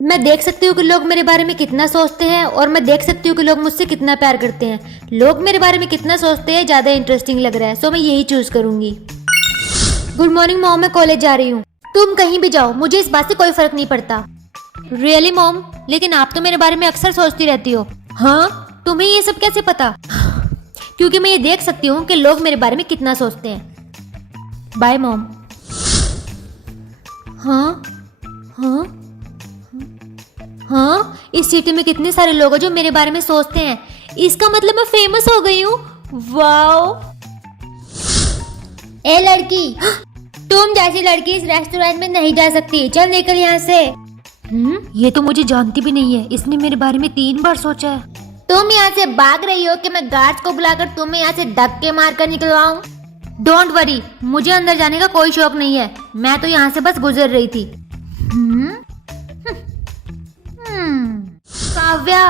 मैं देख सकती हूँ कि लोग मेरे बारे में कितना सोचते हैं और मैं देख सकती हूँ कि लोग मुझसे कितना प्यार करते हैं। लोग मेरे बारे में कितना सोचते हैं ज़्यादा इंटरेस्टिंग लग रहा है, सो मैं यही चूज करूंगी। गुड मॉर्निंग मॉम, मैं कॉलेज जा रही हूँ। तुम कहीं भी जाओ, मुझे इस बात से कोई फर्क नहीं पड़ता। रियली मॉम, लेकिन आप तो मेरे बारे में अक्सर सोचती रहती हो। हाँ, तुम्हें ये सब कैसे पता? क्योंकि मैं ये देख सकती हूँ कि लोग मेरे बारे में कितना सोचते हैं। Bye mom. हाँ हाँ हाँ, इस सिटी में कितने सारे लोग हैं जो मेरे बारे में सोचते हैं। इसका मतलब मैं फेमस हो गई हूँ। वाओ। ए लड़की, तुम जैसी लड़की इस रेस्टोरेंट में नहीं जा सकती, चल निकल यहाँ से। ये तो मुझे जानती भी नहीं है, इसने मेरे बारे में 3 बार सोचा है। तुम यहाँ से भाग रही हो कि मैं गार्ड्स को बुलाकर तुम्हें यहाँ से धक्के मारकर निकलवाऊं? डोंट वरी, मुझे अंदर जाने का कोई शौक नहीं है, मैं तो यहाँ से बस गुजर रही थी। काव्या,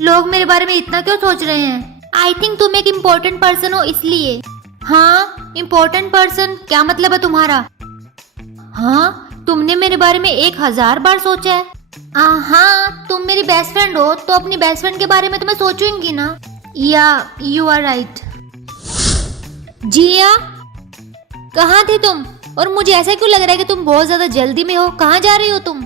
लोग मेरे बारे में इतना क्यों सोच रहे हैं? आई थिंक तुम एक इम्पोर्टेंट पर्सन हो इसलिए। हाँ, इम्पोर्टेंट पर्सन? क्या मतलब है तुम्हारा? हाँ, तुमने मेरे बारे में 1000 बार सोचा है। हाँ, तुम मेरी बेस्ट फ्रेंड हो तो अपनी बेस्ट फ्रेंड के बारे में तो मैं सोचूंगी ना। या यू आर राइट। जिया, कहाँ थे तुम? और मुझे ऐसा क्यों लग रहा है कि तुम बहुत ज्यादा जल्दी में हो। कहाँ जा रही हो तुम?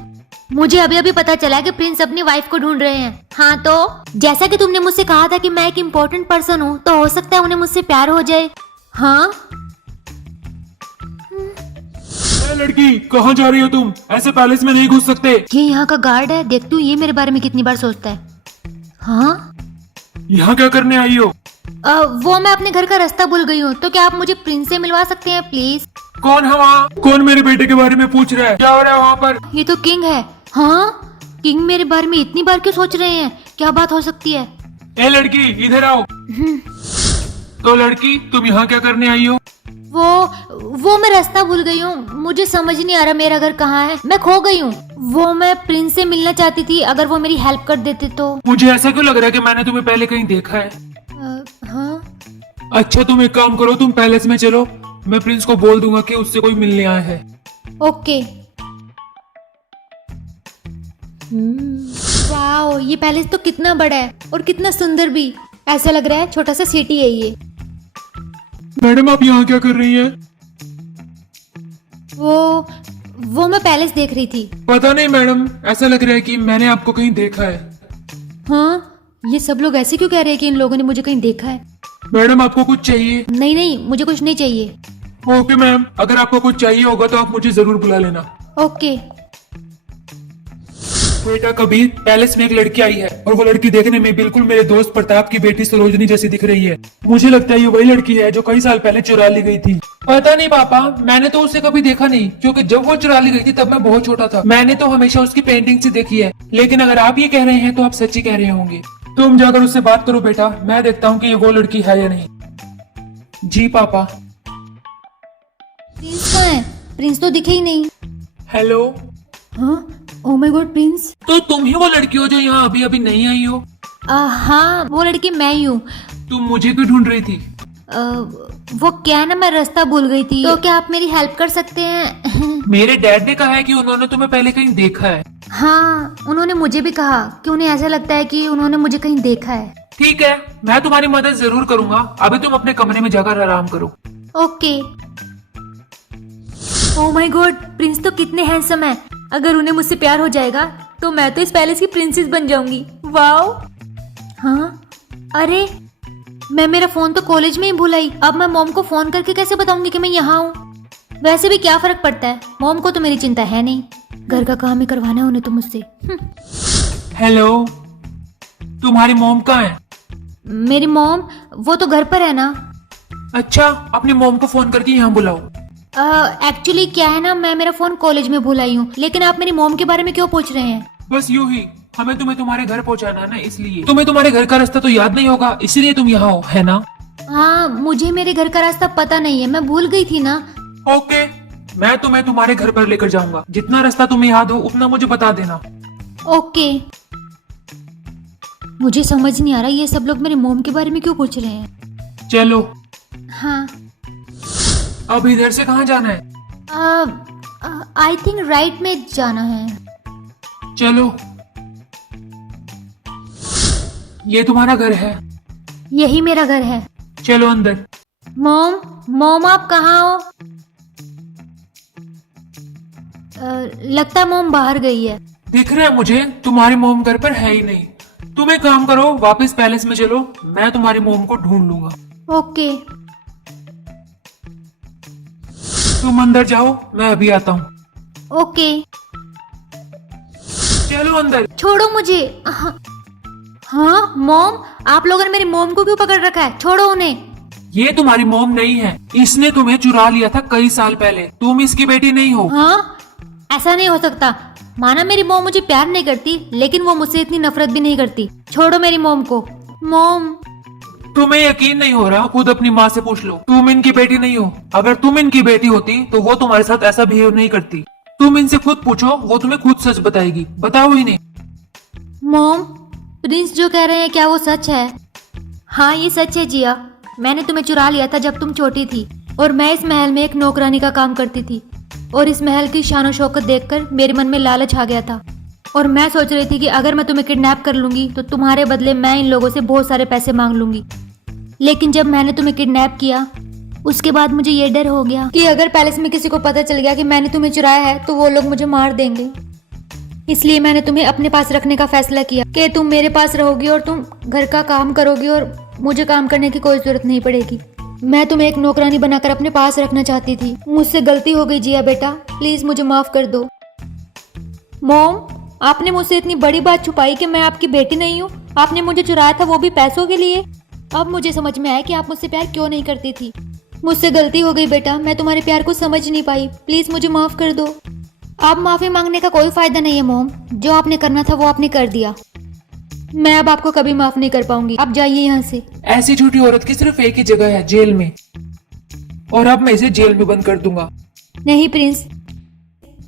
मुझे अभी अभी पता चला कि प्रिंस अपनी वाइफ को ढूंढ रहे हैं। हाँ तो जैसा कि तुमने मुझसे कहा था कि मैं एक इम्पोर्टेंट पर्सन हूँ, तो हो सकता है उन्हें मुझसे प्यार हो जाए। हाँ। लड़की, कहाँ जा रही हो तुम? ऐसे पैलेस में नहीं घुस सकते। ये यहाँ का गार्ड है, देखती हूँ ये मेरे बारे में कितनी बार सोचता है। हाँ, यहाँ क्या करने आई हो? वो मैं अपने घर का रास्ता भूल गई हूँ, तो क्या आप मुझे प्रिंस से मिलवा सकते हैं प्लीज? कौन है वहाँ? कौन मेरे बेटे के बारे में पूछ रहा है? क्या हो रहा है वहाँ पर? ये तो किंग है। हाँ, किंग मेरे बारे में इतनी बार क्यों सोच रहे हैं? क्या बात हो सकती है? ए लड़की, इधर आओ। तो लड़की, तुम यहाँ क्या करने आई हो? वो मैं रास्ता भूल गई हूँ, मुझे समझ नहीं आ रहा मेरा घर कहाँ है। मैं खो गई हूँ। वो मैं प्रिंस से मिलना चाहती थी, अगर वो मेरी हेल्प कर देते तो। मुझे ऐसा क्यों लग रहा है कि मैंने तुम्हें पहले कहीं देखा है। हाँ। अच्छा, तुम एक काम करो, तुम पैलेस में चलो, मैं प्रिंस को बोल दूंगा कि उससे कोई मिलने आया है। ओके। वाओ, ये पैलेस तो कितना बड़ा है और कितना सुंदर भी। ऐसा लग रहा है छोटा सा सिटी है ये। मैडम, आप यहाँ क्या कर रही हैं? वो मैं पैलेस देख रही थी। पता नहीं मैडम, ऐसा लग रहा है कि मैंने आपको कहीं देखा है। हाँ, ये सब लोग ऐसे क्यों कह रहे हैं कि इन लोगों ने मुझे कहीं देखा है? मैडम, आपको कुछ चाहिए? नहीं नहीं, मुझे कुछ नहीं चाहिए। ओके मैम, अगर आपको कुछ चाहिए होगा तो आप मुझे जरूर बुला लेना। ओके। बेटा कबीर, पैलेस में एक लड़की आई है और वो लड़की देखने में बिल्कुल मेरे दोस्त प्रताप की बेटी सरोजनी जैसी दिख रही है। मुझे लगता है ये वही लड़की है जो कई साल पहले चुरा ली गई थी। पता नहीं पापा, मैंने तो उसे कभी देखा नहीं, क्योंकि जब वो चुरा ली गई थी तब मैं बहुत छोटा था। मैंने तो हमेशा उसकी पेंटिंग से देखी है, लेकिन अगर आप ये कह रहे हैं तो आप सच्ची कह रहे होंगे। तुम जाकर उससे बात करो बेटा, मैं देखता हूँ कि ये वो लड़की है या नहीं। जी पापा। प्रिंस कहाँ है? प्रिंस तो दिखे ही नहीं। हेलो। हाँ, ओह माय गॉड, प्रिंस। तो तुम ही वो लड़की हो जो यहाँ अभी अभी नहीं आई हो? हाँ, वो लड़की मैं ही हूँ। तुम मुझे क्यों ढूंढ रही थी? वो क्या है ना, मैं रास्ता भूल गई थी, तो क्या आप मेरी हेल्प कर सकते हैं? मेरे डैड ने कहा है कि उन्होंने तुम्हें पहले कहीं देखा है। हाँ, उन्होंने मुझे भी कहा कि उन्हें ऐसा लगता है कि उन्होंने मुझे कहीं देखा है। ठीक है, मैं तुम्हारी मदद जरूर करूंगा। अभी तुम अपने कमरे में जाकर आराम करो। Okay. Oh my God, Prince तो कितने हैंडसम है। अगर उन्हें मुझसे प्यार हो जाएगा तो मैं तो इस पैलेस की प्रिंसेस बन जाऊंगी। वाओ। हाँ, अरे मैं मेरा फोन तो कॉलेज में ही भूल आई। अब मैं मॉम को फोन करके कैसे बताऊंगी कि मैं यहाँ हूँ? वैसे भी क्या फर्क पड़ता है, मॉम को तो मेरी चिंता है नहीं। घर का काम ही करवाना है उन्हें तो मुझसे। हेलो, तुम्हारी मॉम कहाँ है? मेरी मॉम, वो तो घर पर है ना। अच्छा, अपनी मॉम को फोन करके यहाँ बुलाओ। एक्चुअली क्या है ना, मैं मेरा फोन कॉलेज में भूल आई हूँ। लेकिन आप मेरी मॉम के बारे में क्यों पूछ रहे हैं? बस यूं ही, हमें तुम्हें तुम्हारे घर पहुँचाना है ना, इसलिए। तुम्हें तुम्हारे घर का रास्ता तो याद नहीं होगा, इसलिए तुम यहाँ हो, है ना? हाँ, मुझे मेरे घर का रास्ता पता नहीं है, मैं भूल गई थी ना। ओके, मैं तुम्हें तुम्हारे घर पर लेकर जाऊंगा। जितना रास्ता तुम्हें याद हो उतना मुझे बता देना। ओके। मुझे समझ नहीं आ रहा ये सब लोग मेरे मॉम के बारे में क्यों पूछ रहे हैं। चलो। हाँ। अब इधर से कहाँ जाना है? आई थिंक राइट में जाना है। चलो, ये तुम्हारा घर है। यही मेरा घर है। चलो अंदर। मॉम, मॉम आप कहाँ हो? लगता है मॉम बाहर गई है। दिख रहा है मुझे तुम्हारी मोम घर पर है ही नहीं। तुम एक काम करो, वापस पैलेस में चलो, मैं तुम्हारी मोम को ढूंढ लूंगा। ओके। तुम अंदर जाओ, मैं अभी आता हूँ। ओके। चलो अंदर। छोड़ो मुझे। हाँ मॉम, आप लोगों ने मेरी मॉम को क्यों पकड़ रखा है? छोड़ो उन्हें। ये तुम्हारी मोम नहीं है, इसने तुम्हें चुरा लिया था कई साल पहले। तुम इसकी बेटी नहीं हो। हाँ, ऐसा नहीं हो सकता। माना मेरी मॉम मुझे प्यार नहीं करती, लेकिन वो मुझसे इतनी नफरत भी नहीं करती। छोड़ो मेरी मॉम को। मॉम, तुम्हें यकीन नहीं हो रहा? खुद अपनी माँ से पूछ लो। तुम इनकी बेटी नहीं हो। अगर तुम इनकी बेटी होती तो वो तुम्हारे साथ ऐसा बिहेव नहीं करती। तुम इनसे खुद पूछो, वो तुम्हें खुद सच बताएगी। बताओ इन्हें। मॉम, प्रिंस जो कह रहे हैं क्या वो सच है? हाँ ये सच है जिया। मैंने तुम्हें चुरा लिया था जब तुम छोटी थी, और मैं इस महल में एक नौकरानी का काम करती थी, और इस महल की शान और शौकत देखकर मेरे मन में लालच आ गया था, और मैं सोच रही थी कि अगर मैं तुम्हें किडनैप कर लूंगी तो तुम्हारे बदले मैं इन लोगों से बहुत सारे पैसे मांग लूंगी। लेकिन जब मैंने तुम्हें किडनैप किया, उसके बाद मुझे ये डर हो गया कि अगर पैलेस में किसी को पता चल गया कि मैंने तुम्हें चुराया है तो वो लोग मुझे मार देंगे। इसलिए मैंने तुम्हें अपने पास रखने का फैसला किया कि तुम मेरे पास रहोगी और तुम घर का काम करोगी और मुझे काम करने की कोई जरूरत नहीं पड़ेगी। मैं तुम्हें एक नौकरानी बनाकर अपने पास रखना चाहती थी। मुझसे गलती हो गई जिया बेटा, प्लीज मुझे माफ कर दो। मॉम, आपने मुझसे इतनी बड़ी बात छुपाई कि मैं आपकी बेटी नहीं हूँ। आपने मुझे चुराया था, वो भी पैसों के लिए। अब मुझे समझ में आया कि आप मुझसे प्यार क्यों नहीं करती थी। मुझसे गलती हो गई बेटा, मैं तुम्हारे प्यार को समझ नहीं पाई। प्लीज मुझे माफ कर दो। अब माफी मांगने का कोई फायदा नहीं है मॉम, जो आपने करना था वो आपने कर दिया। मैं अब आपको कभी माफ नहीं कर पाऊंगी। आप जाइए यहाँ से। ऐसी झूठी औरत की सिर्फ एक ही जगह है, जेल में, और अब मैं इसे जेल में बंद कर दूंगा। नहीं प्रिंस,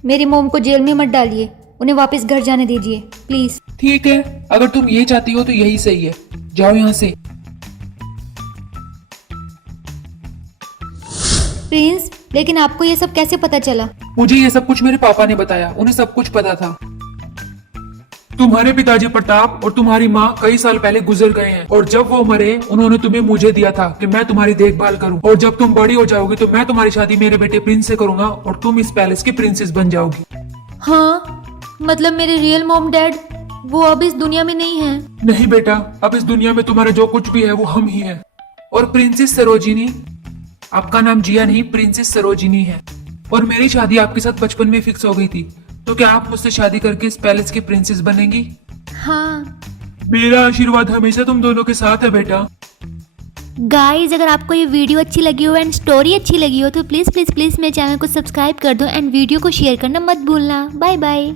मेरी मॉम को जेल में मत डालिए, उन्हें वापस घर जाने दीजिए प्लीज। ठीक है, अगर तुम ये चाहती हो तो यही सही है। जाओ यहाँ से। प्रिंस, लेकिन आपको ये सब कैसे पता चला? मुझे ये सब कुछ मेरे पापा ने बताया, उन्हें सब कुछ पता था। तुम्हारे पिताजी प्रताप और तुम्हारी माँ कई साल पहले गुजर गए हैं, और जब वो मरे उन्होंने तुम्हें मुझे दिया था कि मैं तुम्हारी देखभाल करूं, और जब तुम बड़ी हो जाओगी तो मैं तुम्हारी शादी मेरे बेटे प्रिंस से करूंगा और तुम इस पैलेस की प्रिंसेस बन जाओगी। हाँ, मतलब मेरे रियल मॉम डैड वो अब इस दुनिया में नहीं है? नहीं बेटा, अब इस दुनिया में तुम्हारा जो कुछ भी है वो हम ही है। और प्रिंसेस सरोजिनी, आपका नाम जिया नहीं प्रिंसेस सरोजिनी है, और मेरी शादी आपके साथ बचपन में फिक्स हो गई थी। तो क्या आप मुझसे शादी करके इस पैलेस की प्रिंसेस बनेंगी? हाँ। मेरा आशीर्वाद हमेशा तुम दोनों के साथ है बेटा। गाइज, अगर आपको ये वीडियो अच्छी लगी हो एंड स्टोरी अच्छी लगी हो तो प्लीज प्लीज प्लीज मेरे चैनल को सब्सक्राइब कर दो एंड वीडियो को शेयर करना मत भूलना। Bye bye.